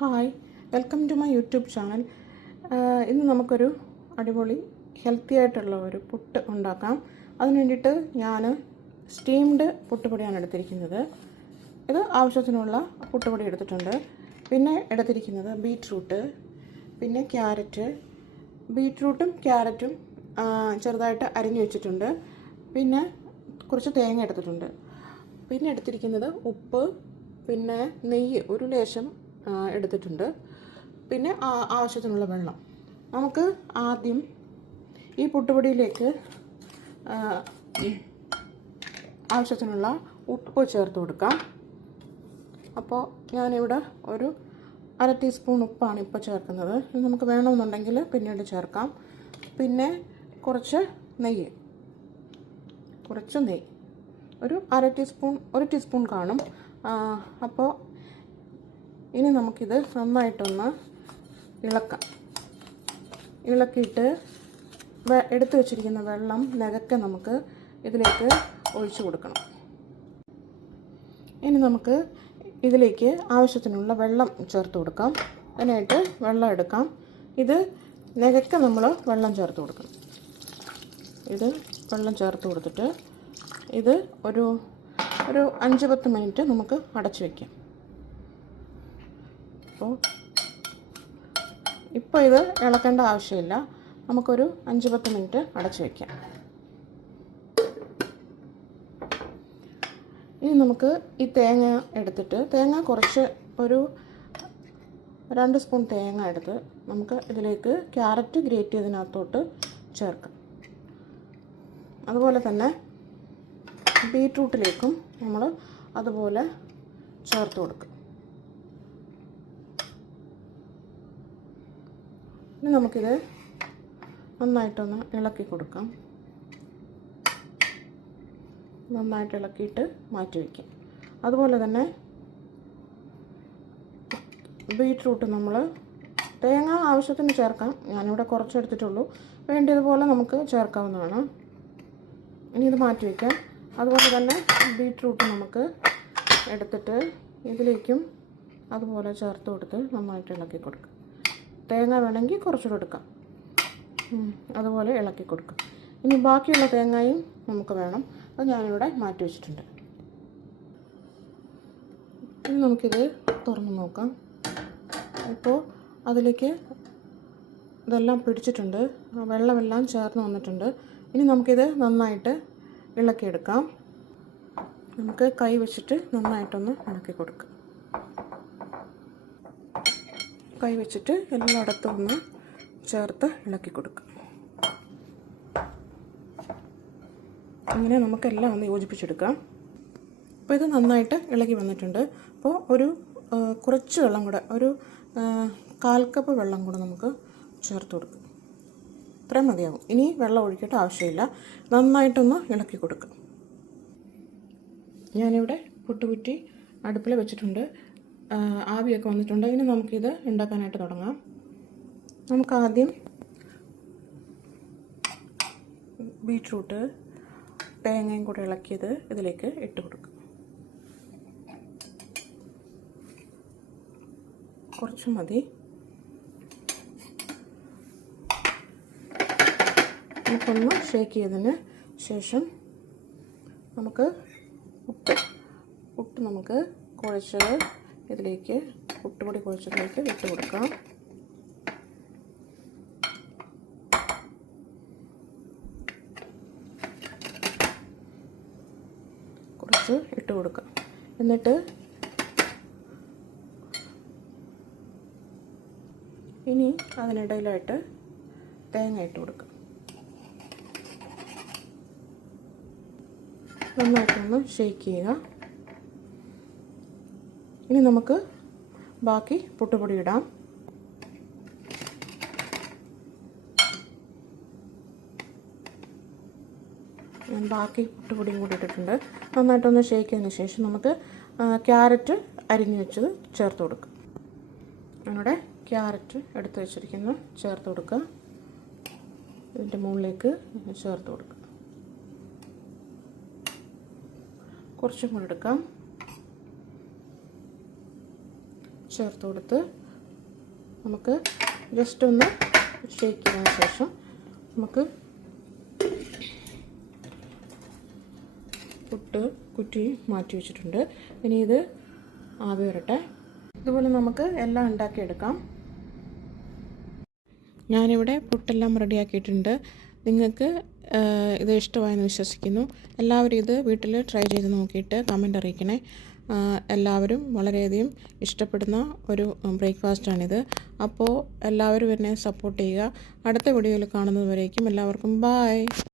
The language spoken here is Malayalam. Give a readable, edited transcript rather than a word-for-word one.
Hi, welcome to my YouTube channel. ഇന്ന് നമുക്കൊരു അടിപൊളി ഹെൽത്തി ആയിട്ടുള്ള ഒരു പുട്ട് ഉണ്ടാക്കാം. അതിന് വേണ്ടിയിട്ട് ഞാൻ സ്റ്റീംഡ് പുട്ടുപൊടിയാണ് എടുത്തിരിക്കുന്നത്. ഇത് ആവശ്യത്തിനുള്ള പുട്ടുപൊടി എടുത്തിട്ടുണ്ട്. പിന്നെ എടുത്തിരിക്കുന്നത് ബീറ്റ്റൂട്ട്, പിന്നെ ക്യാരറ്റ്, ബീറ്റ്റൂട്ടും ക്യാരറ്റും ചെറുതായിട്ട് അരിഞ്ഞു വെച്ചിട്ടുണ്ട്. പിന്നെ കുറച്ച് തേങ്ങ എടുത്തിട്ടുണ്ട്. പിന്നെ എടുത്തിരിക്കുന്നത് ഉപ്പ്, പിന്നെ നെയ്യ് ഒരു ലേശം എടുത്തിട്ടുണ്ട്. പിന്നെ ആവശ്യത്തിനുള്ള വെള്ളം. നമുക്ക് ആദ്യം ഈ പുട്ടുപൊടിയിലേക്ക് ആവശ്യത്തിനുള്ള ഉപ്പ് ചേർത്ത് കൊടുക്കാം. അപ്പോൾ ഞാനിവിടെ ഒരു 1/2 ടീസ്പൂൺ ഉപ്പാണ് ഇപ്പോൾ ചേർക്കുന്നത്. ഇത് നമുക്ക് വേണമെന്നുണ്ടെങ്കിൽ പിന്നീട് ചേർക്കാം. പിന്നെ കുറച്ച് നെയ്യ് ഒരു 1 ടീസ്പൂൺ കാണും. അപ്പോൾ ഇനി നമുക്കിത് നന്നായിട്ടൊന്ന് ഇളക്കിയിട്ട് എടുത്തു വച്ചിരിക്കുന്ന വെള്ളം നികക്കെ നമുക്ക് ഇതിലേക്ക് ഒഴിച്ചു കൊടുക്കണം. ഇനി നമുക്ക് ഇതിലേക്ക് ആവശ്യത്തിനുള്ള വെള്ളം ചേർത്ത് കൊടുക്കാം. അതിനായിട്ട് വെള്ളം എടുക്കാം. ഇത് നികക്കെ നമ്മൾ വെള്ളം ചേർത്ത് കൊടുക്കണം. ഇത് വെള്ളം ചേർത്ത് കൊടുത്തിട്ട് ഇത് ഒരു 5-10 മിനിറ്റ് നമുക്ക് അടച്ചു വയ്ക്കാം. ഇപ്പോൾ ഇത് ഇളക്കേണ്ട ആവശ്യമില്ല. നമുക്കൊരു 5-10 മിനിറ്റ് അടച്ചു വയ്ക്കാം. ഇനി നമുക്ക് ഈ തേങ്ങ എടുത്തിട്ട് കുറച്ച് ഒരു 2 സ്പൂൺ തേങ്ങ എടുത്ത് നമുക്ക് ഇതിലേക്ക് ക്യാരറ്റ് ഗ്രേറ്റ് ചെയ്തതിനകത്തോട്ട് ചേർക്കാം. അതുപോലെ തന്നെ ബീറ്റ്റൂട്ടിലേക്കും നമ്മൾ അതുപോലെ ചേർത്ത് കൊടുക്കും. ഇനി നമുക്കിത് നന്നായിട്ടൊന്ന് ഇളക്കി കൊടുക്കാം. നന്നായിട്ട് ഇളക്കിയിട്ട് മാറ്റി വയ്ക്കാം. അതുപോലെ തന്നെ ബീറ്റ്റൂട്ട് നമ്മൾ തേങ്ങ ആവശ്യത്തിന് ചേർക്കാം. ഞാനിവിടെ കുറച്ചെടുത്തിട്ടുള്ളൂ. വേണ്ടിയതുപോലെ നമുക്ക് ചേർക്കാവുന്നതാണ്. ഇനി ഇത് മാറ്റി വയ്ക്കാം. അതുപോലെ തന്നെ ബീറ്റ്റൂട്ട് നമുക്ക് എടുത്തിട്ട് ഇതിലേക്കും അതുപോലെ ചേർത്ത് കൊടുത്ത് നന്നായിട്ട് ഇളക്കി കൊടുക്കാം. തേങ്ങ വേണമെങ്കിൽ കുറച്ചുകൂടെ എടുക്കാം. അതുപോലെ ഇളക്കി കൊടുക്കാം. ഇനി ബാക്കിയുള്ള തേങ്ങയും നമുക്ക് വേണം. അത് ഞാനിവിടെ മാറ്റി വെച്ചിട്ടുണ്ട്. ഇനി നമുക്കിത് തുറന്ന് നോക്കാം. ഇപ്പോൾ അതിലേക്ക് ഇതെല്ലാം പിടിച്ചിട്ടുണ്ട്. വെള്ളമെല്ലാം ചേർന്ന് വന്നിട്ടുണ്ട്. ഇനി നമുക്കിത് നന്നായിട്ട് ഇളക്കിയെടുക്കാം. നമുക്ക് കൈ വെച്ചിട്ട് നന്നായിട്ടൊന്ന് ഇളക്കി കൊടുക്കാം. കൈ വെച്ചിട്ട് എല്ലായിടത്തും ഒന്ന് ചേർത്ത് ഇളക്കി കൊടുക്കാം. അങ്ങനെ നമുക്കെല്ലാം ഒന്ന് യോജിപ്പിച്ചെടുക്കാം. അപ്പോൾ ഇത് നന്നായിട്ട് ഇളകി വന്നിട്ടുണ്ട്. അപ്പോൾ കുറച്ച് വെള്ളം കൂടെ, ഒരു 1/4 കപ്പ് വെള്ളം കൂടെ നമുക്ക് ചേർത്ത് കൊടുക്കാം. ഇത്രയും മതിയാകും. ഇനി വെള്ളം ഒഴിക്കേണ്ട ആവശ്യമില്ല. നന്നായിട്ടൊന്ന് ഇളക്കി കൊടുക്കാം. ഞാനിവിടെ പുട്ടുകുറ്റി അടുപ്പിൽ വെച്ചിട്ടുണ്ട്. ആവിയൊക്കെ വന്നിട്ടുണ്ട്. ഇനി നമുക്കിത് ഉണ്ടാക്കാനായിട്ട് തുടങ്ങാം. നമുക്ക് ആദ്യം ബീറ്റ്റൂട്ട് തേങ്ങയും കൂടെ ഇളക്കിയത് ഇതിലേക്ക് ഇട്ട് കൊടുക്കാം. കുറച്ച് മതി. നമുക്കൊന്ന് ഷേക്ക് ചെയ്തതിന് ശേഷം നമുക്ക് പുട്ട് നമുക്ക് കുഴച്ചത് ഇതിലേക്ക്, പുട്ടുപൊടി കുഴച്ചതിലേക്ക് ഇട്ട് കൊടുക്കാം. കുറച്ച് ഇട്ട് കൊടുക്കാം. എന്നിട്ട് ഇനി അതിനിടയിലായിട്ട് തേങ്ങ ഇട്ട് കൊടുക്കാം. നന്നായിട്ടൊന്ന് ഷേക്ക് ചെയ്യുക. ഇനി നമുക്ക് ബാക്കി പുട്ടുപൊടി ഇടാം. ഞാൻ ബാക്കി പുട്ടുപൊടിയും കൂടി ഇട്ടിട്ടുണ്ട്. നന്നായിട്ടൊന്ന് ഷേക്ക് ചെയ്തതിന് ശേഷം നമുക്ക് ക്യാരറ്റ് അരിഞ്ഞു വെച്ചത് ചേർത്ത് കൊടുക്കാം. ഞാനിവിടെ ക്യാരറ്റ് എടുത്ത് വെച്ചിരിക്കുന്ന ചേർത്ത് കൊടുക്കുക. ഇതിൻ്റെ മുകളിലേക്ക് ചേർത്ത് കൊടുക്കുക. കുറച്ചും കൂടി എടുക്കാം. ചേർത്ത് കൊടുത്ത് നമുക്ക് ജസ്റ്റ് ഒന്ന് ഷേക്ക് ചെയ്തതിന് ശേഷം നമുക്ക് പുട്ട് കുറ്റി മാറ്റി വെച്ചിട്ടുണ്ട്. ഇനി ഇത് ആവി വരട്ടെ. ഇതുപോലെ നമുക്ക് എല്ലാം ഉണ്ടാക്കിയെടുക്കാം. ഞാനിവിടെ പുട്ടെല്ലാം റെഡിയാക്കിയിട്ടുണ്ട്. നിങ്ങൾക്ക് ഇത് ഇഷ്ടമായെന്ന് വിശ്വസിക്കുന്നു. എല്ലാവരും ഇത് വീട്ടിൽ ട്രൈ ചെയ്ത് നോക്കിയിട്ട് കമൻ്റ് അറിയിക്കണേ. എല്ലാവരും വളരെയധികം ഇഷ്ടപ്പെടുന്ന ഒരു ബ്രേക്ക്ഫാസ്റ്റാണിത്. അപ്പോൾ എല്ലാവരും എന്നെ സപ്പോർട്ട് ചെയ്യുക. അടുത്ത വീഡിയോയിൽ കാണുന്നത് വരേക്കും എല്ലാവർക്കും ബായ്.